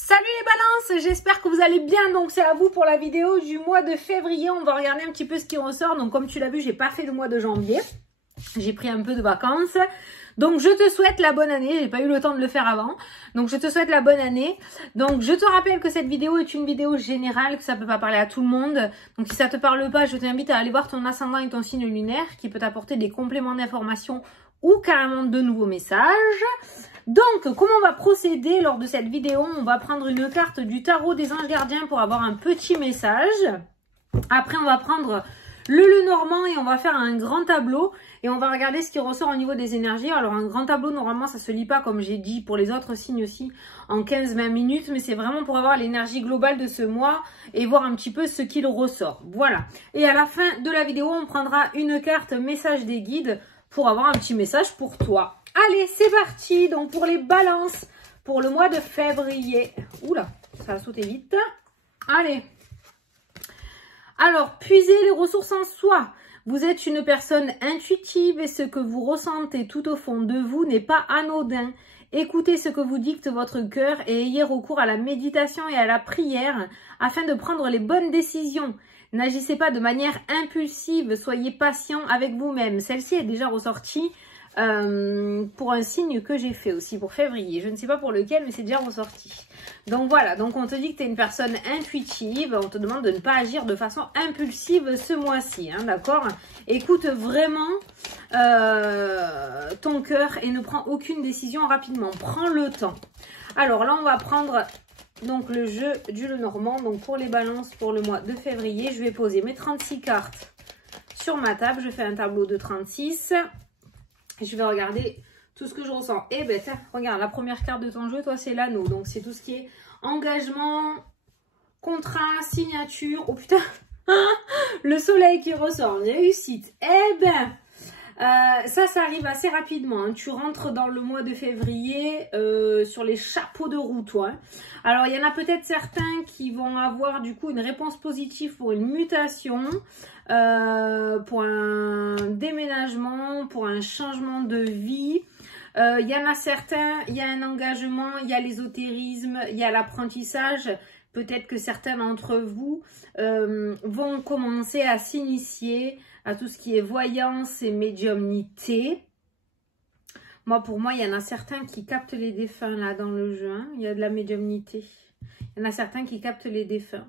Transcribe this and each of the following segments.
Salut les balances, j'espère que vous allez bien. Donc c'est à vous pour la vidéo du mois de février. On va regarder un petit peu ce qui ressort. Donc comme tu l'as vu, j'ai pas fait le mois de janvier. J'ai pris un peu de vacances. Donc je te souhaite la bonne année. J'ai pas eu le temps de le faire avant. Donc je te souhaite la bonne année. Donc je te rappelle que cette vidéo est une vidéo générale, que ça peut pas parler à tout le monde. Donc si ça te parle pas, je t'invite à aller voir ton ascendant et ton signe lunaire qui peut t'apporter des compléments d'information ou carrément de nouveaux messages. Donc, comment on va procéder lors de cette vidéo? On va prendre une carte du tarot des anges gardiens pour avoir un petit message. Après, on va prendre le Lenormand et on va faire un grand tableau. Et on va regarder ce qui ressort au niveau des énergies. Alors, un grand tableau, normalement, ça se lit pas, comme j'ai dit, pour les autres signes aussi, en 15-20 minutes. Mais c'est vraiment pour avoir l'énergie globale de ce mois et voir un petit peu ce qu'il ressort. Voilà. Et à la fin de la vidéo, on prendra une carte message des guides pour avoir un petit message pour toi. Allez, c'est parti. Donc, pour les balances, pour le mois de février. Oula, ça a sauté vite. Allez. Alors, puisez les ressources en soi. Vous êtes une personne intuitive et ce que vous ressentez tout au fond de vous n'est pas anodin. Écoutez ce que vous dicte votre cœur et ayez recours à la méditation et à la prière afin de prendre les bonnes décisions. N'agissez pas de manière impulsive, soyez patient avec vous-même. Celle-ci est déjà ressortie pour un signe que j'ai fait aussi pour février. Je ne sais pas pour lequel, mais c'est déjà ressorti. Donc voilà, donc on te dit que tu es une personne intuitive. On te demande de ne pas agir de façon impulsive ce mois-ci, hein, d'accord? Écoute vraiment ton cœur et ne prends aucune décision rapidement. Prends le temps. Alors là, on va prendre donc le jeu du Lenormand. Donc pour les balances pour le mois de février, je vais poser mes 36 cartes sur ma table. Je fais un tableau de 36. Je vais regarder tout ce que je ressens. Eh ben, tiens, regarde, la première carte de ton jeu, toi, c'est l'anneau. Donc, c'est tout ce qui est engagement, contrat, signature. Oh putain, le soleil qui ressort, réussite. Eh ben, ça arrive assez rapidement. Hein. Tu rentres dans le mois de février sur les chapeaux de roue, toi. Hein. Alors, il y en a peut-être certains qui vont avoir du coup une réponse positive pour une mutation, pour un déménagement, pour un changement de vie. Il y en a certains, il y a un engagement, il y a l'ésotérisme, il y a l'apprentissage. Peut-être que certains d'entre vous vont commencer à s'initier à tout ce qui est voyance et médiumnité. Moi, pour moi, il y en a certains qui captent les défunts là dans le jeu. Hein. Il y a de la médiumnité. Il y en a certains qui captent les défunts.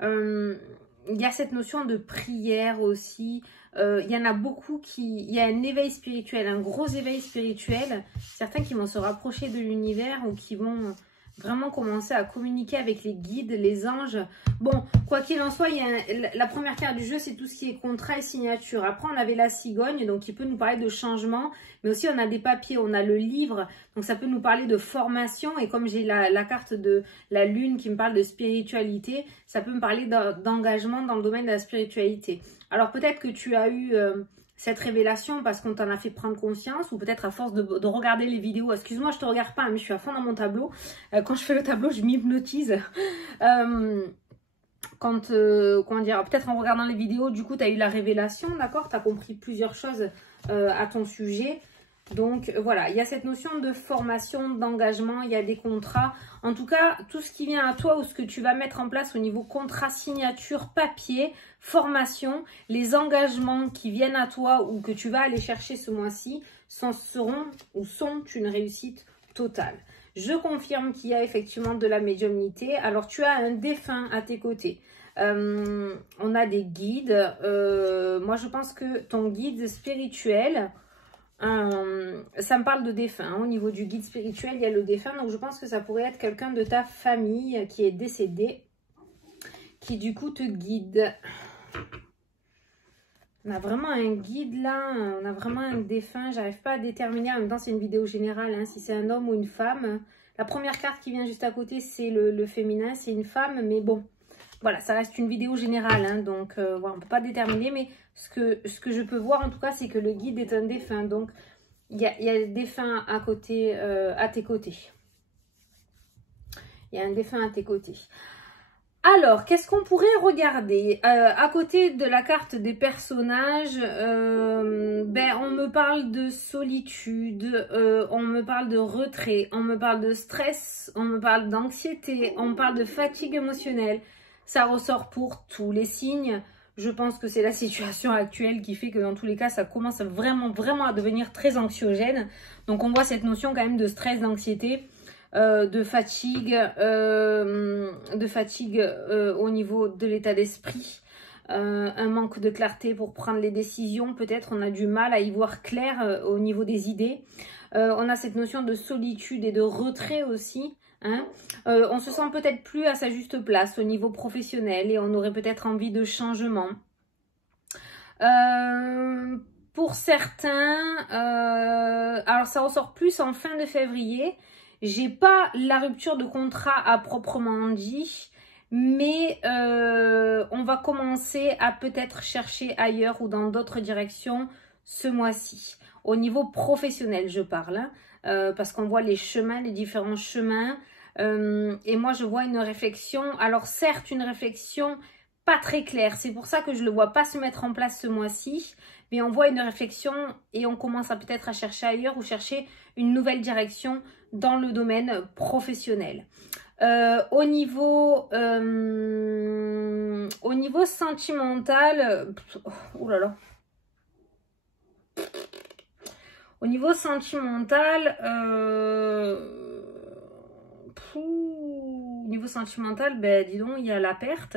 Il y a cette notion de prière aussi. Il y en a beaucoup qui... Il y a un éveil spirituel, un gros éveil spirituel. Certains qui vont se rapprocher de l'univers ou qui vont vraiment commencer à communiquer avec les guides, les anges. Bon, quoi qu'il en soit, il y a la première carte du jeu, c'est tout ce qui est contrat et signature. Après, on avait la cigogne, donc qui peut nous parler de changement. Mais aussi, on a des papiers, on a le livre. Donc, ça peut nous parler de formation. Et comme j'ai la carte de la lune qui me parle de spiritualité, ça peut me parler d'engagement dans le domaine de la spiritualité. Alors, peut-être que tu as eu... cette révélation parce qu'on t'en a fait prendre conscience ou peut-être à force de regarder les vidéos. Excuse-moi, je te regarde pas, mais je suis à fond dans mon tableau. Quand je fais le tableau, je m'hypnotise. Comment dire, peut-être en regardant les vidéos, du coup, tu as eu la révélation, d'accord? Tu as compris plusieurs choses à ton sujet. Donc voilà, il y a cette notion de formation, d'engagement, il y a des contrats. En tout cas, tout ce qui vient à toi ou ce que tu vas mettre en place au niveau contrat, signature, papier, formation, les engagements qui viennent à toi ou que tu vas aller chercher ce mois-ci seront ou sont une réussite totale. Je confirme qu'il y a effectivement de la médiumnité. Alors tu as un défunt à tes côtés. On a des guides. Moi je pense que ton guide spirituel... ça me parle de défunt. Hein. Au niveau du guide spirituel, il y a le défunt. Donc, je pense que ça pourrait être quelqu'un de ta famille qui est décédé, qui du coup te guide. On a vraiment un guide là. On a vraiment un défunt. J'arrive pas à déterminer. En même temps, c'est une vidéo générale. Hein, si c'est un homme ou une femme. La première carte qui vient juste à côté, c'est le féminin. C'est une femme. Mais bon, voilà, ça reste une vidéo générale. Hein, donc, voilà, on ne peut pas déterminer. Mais ce que je peux voir en tout cas, c'est que le guide est un défunt. Donc, il y a le défunt à côté, à tes côtés. Il y a un défunt à tes côtés. Alors, qu'est-ce qu'on pourrait regarder à côté de la carte des personnages, on me parle de solitude, on me parle de retrait, on me parle de stress, on me parle d'anxiété, on me parle de fatigue émotionnelle. Ça ressort pour tous les signes. Je pense que c'est la situation actuelle qui fait que dans tous les cas, ça commence vraiment à devenir très anxiogène. Donc, on voit cette notion quand même de stress, d'anxiété. De fatigue au niveau de l'état d'esprit, un manque de clarté pour prendre les décisions, peut-être on a du mal à y voir clair au niveau des idées. On a cette notion de solitude et de retrait aussi. Hein. On se sent peut-être plus à sa juste place au niveau professionnel et on aurait peut-être envie de changement. Pour certains, alors ça ressort plus en fin de février. J'ai pas la rupture de contrat à proprement dit, mais on va commencer à peut-être chercher ailleurs ou dans d'autres directions ce mois-ci. Au niveau professionnel, je parle, hein, parce qu'on voit les chemins, les différents chemins. Et moi, je vois une réflexion. Alors certes, une réflexion pas très claire. C'est pour ça que je le vois pas se mettre en place ce mois-ci. Mais on voit une réflexion et on commence à peut-être à chercher ailleurs ou chercher une nouvelle direction dans le domaine professionnel. Au niveau sentimental, oh là là. Au niveau sentimental, ben dis donc, il y a la perte.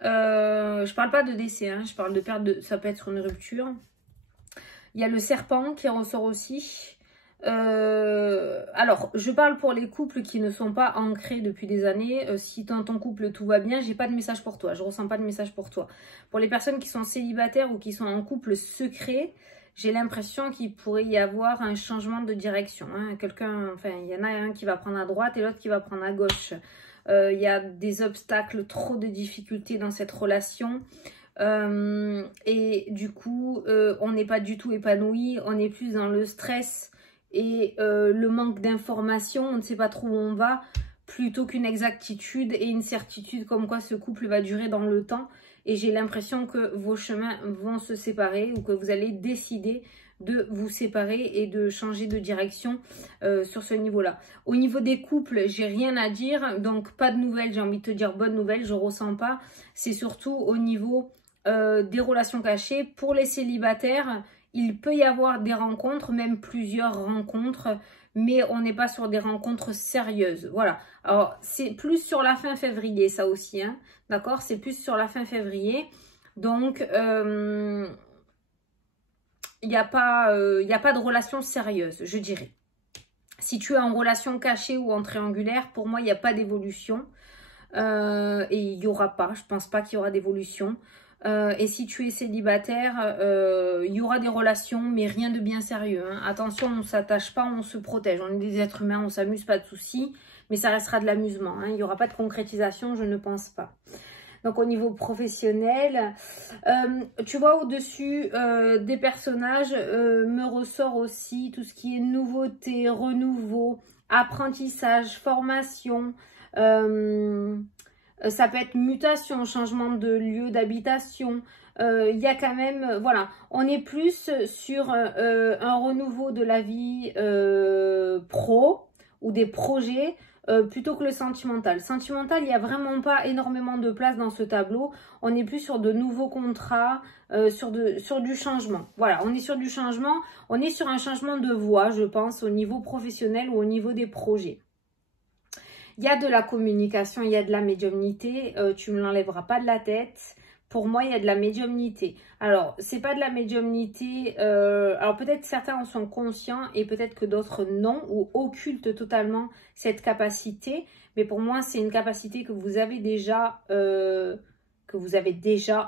Je parle pas de décès, hein, je parle de perte, ça peut être une rupture. Il y a le serpent qui ressort aussi. Alors, je parle pour les couples qui ne sont pas ancrés depuis des années. Si dans ton couple tout va bien, j'ai pas de message pour toi. Je ressens pas de message pour toi. Pour les personnes qui sont célibataires ou qui sont en couple secret, j'ai l'impression qu'il pourrait y avoir un changement de direction. Hein. Il y en a un qui va prendre à droite et l'autre qui va prendre à gauche. Il y a des obstacles, trop de difficultés dans cette relation. Et du coup, on n'est pas du tout épanoui. On est plus dans le stress et le manque d'informations. On ne sait pas trop où on va, plutôt qu'une exactitude et une certitude comme quoi ce couple va durer dans le temps. Et j'ai l'impression que vos chemins vont se séparer ou que vous allez décider de vous séparer et de changer de direction sur ce niveau-là. Au niveau des couples, j'ai rien à dire, donc pas de nouvelles, j'ai envie de te dire bonne nouvelle, je ressens pas. C'est surtout au niveau des relations cachées. Pour les célibataires, il peut y avoir des rencontres, même plusieurs rencontres, mais on n'est pas sur des rencontres sérieuses. Voilà. Alors, c'est plus sur la fin février, ça aussi, hein. D'accord? C'est plus sur la fin février. Donc, il n'y a pas de relation sérieuse, je dirais. Si tu es en relation cachée ou en triangulaire, pour moi, il n'y a pas d'évolution. Et il n'y aura pas, je ne pense pas qu'il y aura d'évolution. Et si tu es célibataire, il y aura des relations, mais rien de bien sérieux. Hein. Attention, on ne s'attache pas, on se protège. On est des êtres humains, on s'amuse, pas de soucis. Mais ça restera de l'amusement. Hein. Il n'y aura pas de concrétisation, je ne pense pas. Donc au niveau professionnel, tu vois au-dessus des personnages, me ressort aussi tout ce qui est nouveauté, renouveau, apprentissage, formation. Ça peut être mutation, changement de lieu d'habitation. Il y a quand même, voilà, on est plus sur un renouveau de la vie pro ou des projets plutôt que le sentimental. Sentimental, il n'y a vraiment pas énormément de place dans ce tableau. On est plus sur de nouveaux contrats, sur du changement. Voilà, on est sur du changement. On est sur un changement de voie, je pense, au niveau professionnel ou au niveau des projets. Il y a de la communication, il y a de la médiumnité. Tu ne me l'enlèveras pas de la tête. Pour moi, il y a de la médiumnité. Alors, c'est pas de la médiumnité. Alors, peut-être certains en sont conscients et peut-être que d'autres non, ou occultent totalement cette capacité. Mais pour moi, c'est une capacité que vous avez déjà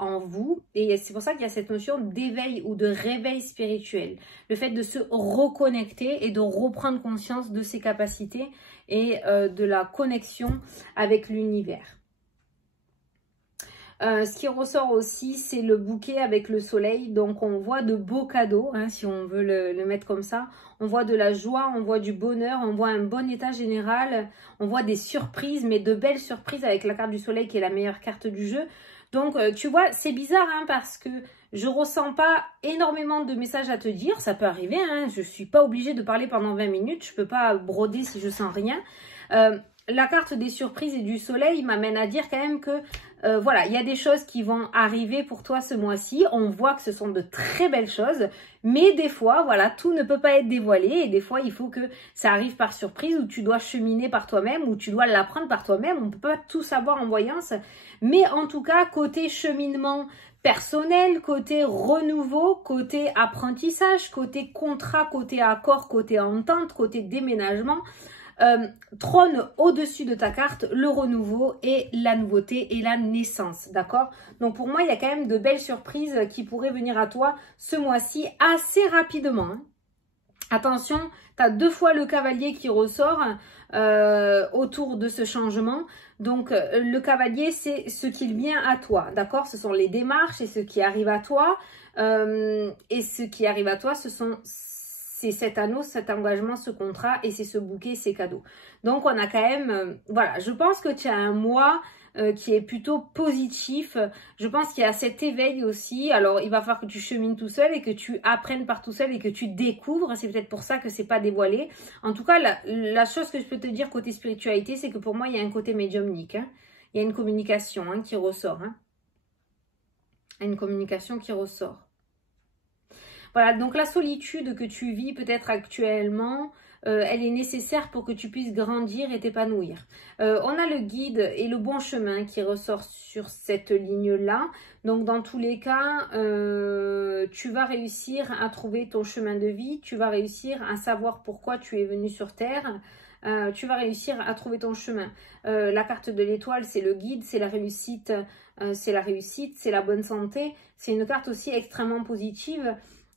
en vous. Et c'est pour ça qu'il y a cette notion d'éveil ou de réveil spirituel. Le fait de se reconnecter et de reprendre conscience de ses capacités et de la connexion avec l'univers. Ce qui ressort aussi, c'est le bouquet avec le soleil. Donc, on voit de beaux cadeaux, hein, si on veut le mettre comme ça. On voit de la joie, on voit du bonheur, on voit un bon état général. On voit des surprises, mais de belles surprises avec la carte du soleil qui est la meilleure carte du jeu. Donc, tu vois, c'est bizarre hein, parce que je ressens pas énormément de messages à te dire. Ça peut arriver, hein, je suis pas obligée de parler pendant 20 minutes. Je peux pas broder si je sens rien. La carte des surprises et du soleil m'amène à dire quand même que voilà, il y a des choses qui vont arriver pour toi ce mois-ci. On voit que ce sont de très belles choses, mais des fois, voilà, tout ne peut pas être dévoilé et des fois, il faut que ça arrive par surprise ou tu dois cheminer par toi-même ou tu dois l'apprendre par toi-même. On ne peut pas tout savoir en voyance, mais en tout cas, côté cheminement personnel, côté renouveau, côté apprentissage, côté contrat, côté accord, côté entente, côté déménagement, trône au-dessus de ta carte le renouveau et la nouveauté et la naissance, d'accord? Donc pour moi, il y a quand même de belles surprises qui pourraient venir à toi ce mois-ci assez rapidement, hein. Attention, tu as 2 fois le cavalier qui ressort autour de ce changement. Donc, le cavalier, c'est ce qui vient à toi, d'accord? Ce sont les démarches et ce qui arrive à toi. Et ce qui arrive à toi, c'est cet anneau, cet engagement, ce contrat et c'est ce bouquet, ces cadeaux. Donc, on a quand même, voilà, je pense que tu as un mois qui est plutôt positif. Je pense qu'il y a cet éveil aussi. Alors, il va falloir que tu chemines tout seul et que tu apprennes par tout seul et que tu découvres. C'est peut-être pour ça que c'est pas dévoilé. En tout cas, la chose que je peux te dire côté spiritualité, c'est que pour moi, il y a un côté médiumnique, hein. Il y a une communication hein, qui ressort. Hein. Une communication qui ressort. Voilà, donc la solitude que tu vis peut-être actuellement, elle est nécessaire pour que tu puisses grandir et t'épanouir. On a le guide et le bon chemin qui ressort sur cette ligne-là. Donc dans tous les cas, tu vas réussir à trouver ton chemin de vie. Tu vas réussir à savoir pourquoi tu es venu sur Terre. Tu vas réussir à trouver ton chemin. La carte de l'étoile, c'est le guide, c'est la réussite, c'est la bonne santé. C'est une carte aussi extrêmement positive.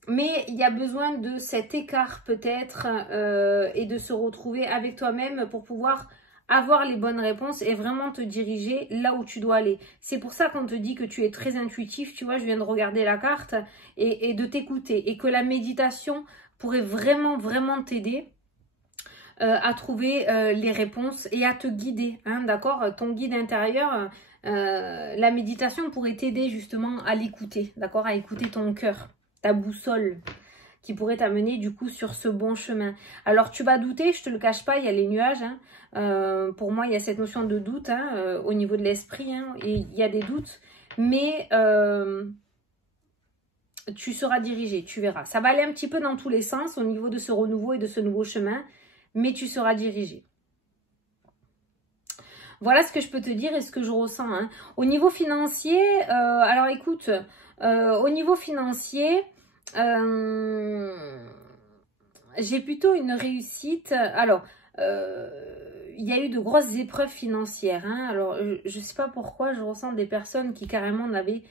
Mais il y a besoin de cet écart peut-être et de se retrouver avec toi-même pour pouvoir avoir les bonnes réponses et vraiment te diriger là où tu dois aller. C'est pour ça qu'on te dit que tu es très intuitif, tu vois, je viens de regarder la carte et de t'écouter. Et que la méditation pourrait vraiment t'aider à trouver les réponses et à te guider, hein, d'accord? Ton guide intérieur, la méditation pourrait t'aider justement à l'écouter, d'accord? À écouter ton cœur. Ta boussole qui pourrait t'amener du coup sur ce bon chemin. Alors tu vas douter, je te le cache pas, il y a les nuages. Hein. Pour moi, il y a cette notion de doute hein, au niveau de l'esprit. Hein, et il y a des doutes, mais tu seras dirigé, tu verras. Ça va aller un petit peu dans tous les sens au niveau de ce renouveau et de ce nouveau chemin, mais tu seras dirigé. Voilà ce que je peux te dire et ce que je ressens. Hein. Au niveau financier, alors écoute... au niveau financier, j'ai plutôt une réussite. Alors, il y a eu de grosses épreuves financières. Hein. Alors, je ne sais pas pourquoi je ressens des personnes qui carrément n'avaient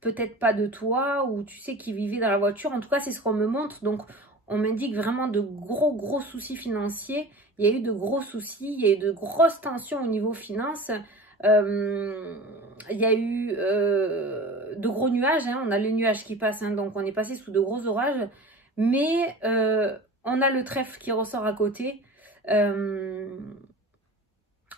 peut-être pas de toit ou tu sais, qui vivaient dans la voiture. En tout cas, c'est ce qu'on me montre. Donc, on m'indique vraiment de gros soucis financiers. Il y a eu de gros soucis, il y a eu de grosses tensions au niveau finance. Il y a eu de gros nuages, hein. On a les nuages qui passent, hein, donc on est passé sous de gros orages, mais on a le trèfle qui ressort à côté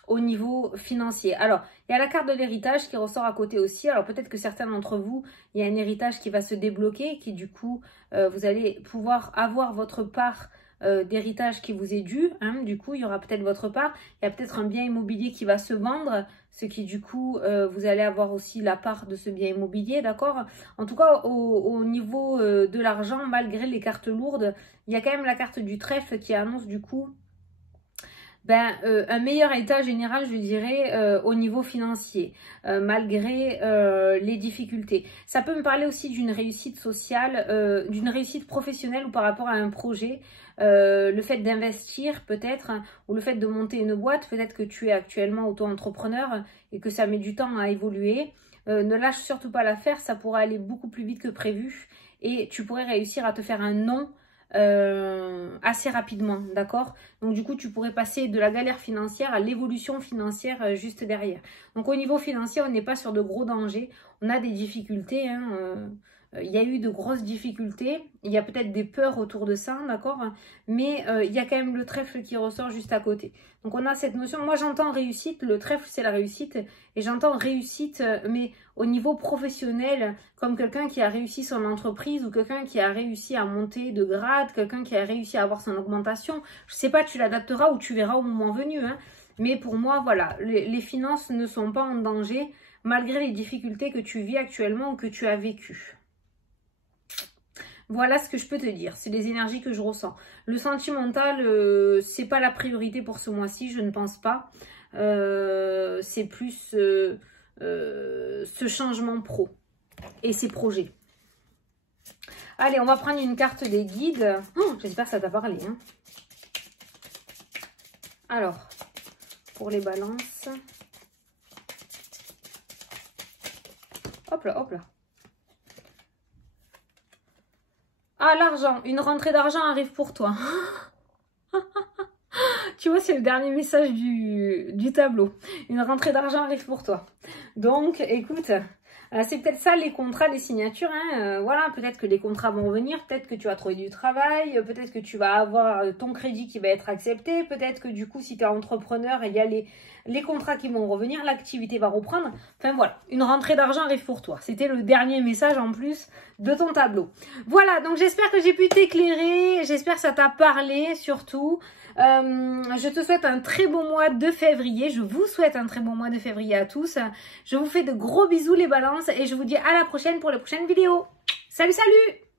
au niveau financier. Alors, il y a la carte de l'héritage qui ressort à côté aussi. Alors, peut-être que certains d'entre vous, il y a un héritage qui va se débloquer, qui du coup, vous allez pouvoir avoir votre part d'héritage qui vous est dû. Hein. Du coup, il y aura peut-être votre part. Il y a peut-être un bien immobilier qui va se vendre, ce qui du coup, vous allez avoir aussi la part de ce bien immobilier, d'accord? En tout cas, au niveau de l'argent, malgré les cartes lourdes, il y a quand même la carte du trèfle qui annonce du coup un meilleur état général, je dirais, au niveau financier, malgré les difficultés. Ça peut me parler aussi d'une réussite sociale, d'une réussite professionnelle ou par rapport à un projet, le fait d'investir peut-être, hein, ou le fait de monter une boîte, peut-être que tu es actuellement auto-entrepreneur et que ça met du temps à évoluer. Ne lâche surtout pas l'affaire, ça pourra aller beaucoup plus vite que prévu et tu pourrais réussir à te faire un nom assez rapidement, d'accord? Donc du coup, tu pourrais passer de la galère financière à l'évolution financière juste derrière. Donc au niveau financier, on n'est pas sur de gros dangers. On a des difficultés, hein, il y a eu de grosses difficultés, il y a peut-être des peurs autour de ça, d'accord? Mais il y a quand même le trèfle qui ressort juste à côté. Donc on a cette notion, moi j'entends réussite, le trèfle c'est la réussite, et j'entends réussite, mais au niveau professionnel, comme quelqu'un qui a réussi son entreprise, ou quelqu'un qui a réussi à monter de grade, quelqu'un qui a réussi à avoir son augmentation. Je sais pas, tu l'adapteras ou tu verras au moment venu, hein. Mais pour moi, voilà, les finances ne sont pas en danger, malgré les difficultés que tu vis actuellement ou que tu as vécues. Voilà ce que je peux te dire, c'est les énergies que je ressens. Le sentimental, c'est pas la priorité pour ce mois-ci, je ne pense pas. C'est plus ce changement pro et ses projets. Allez, on va prendre une carte des guides. Oh, j'espère que ça t'a parlé, hein. Alors, pour les balances. Hop là, hop là. Ah, l'argent. Une rentrée d'argent arrive pour toi. Tu vois, c'est le dernier message du tableau. Une rentrée d'argent arrive pour toi. Donc, écoute, c'est peut-être ça les contrats, les signatures. Hein. Voilà, peut-être que les contrats vont revenir. Peut-être que tu vas trouver du travail. Peut-être que tu vas avoir ton crédit qui va être accepté. Peut-être que du coup, si tu es entrepreneur, il y a les contrats qui vont revenir. L'activité va reprendre. Enfin, voilà. Une rentrée d'argent arrive pour toi. C'était le dernier message en plus de ton tableau. Voilà, donc j'espère que j'ai pu t'éclairer. J'espère que ça t'a parlé surtout. Je te souhaite un très bon mois de février. Je vous souhaite un très bon mois de février à tous. Je vous fais de gros bisous les balances et je vous dis à la prochaine pour les prochaines vidéos. Salut, salut!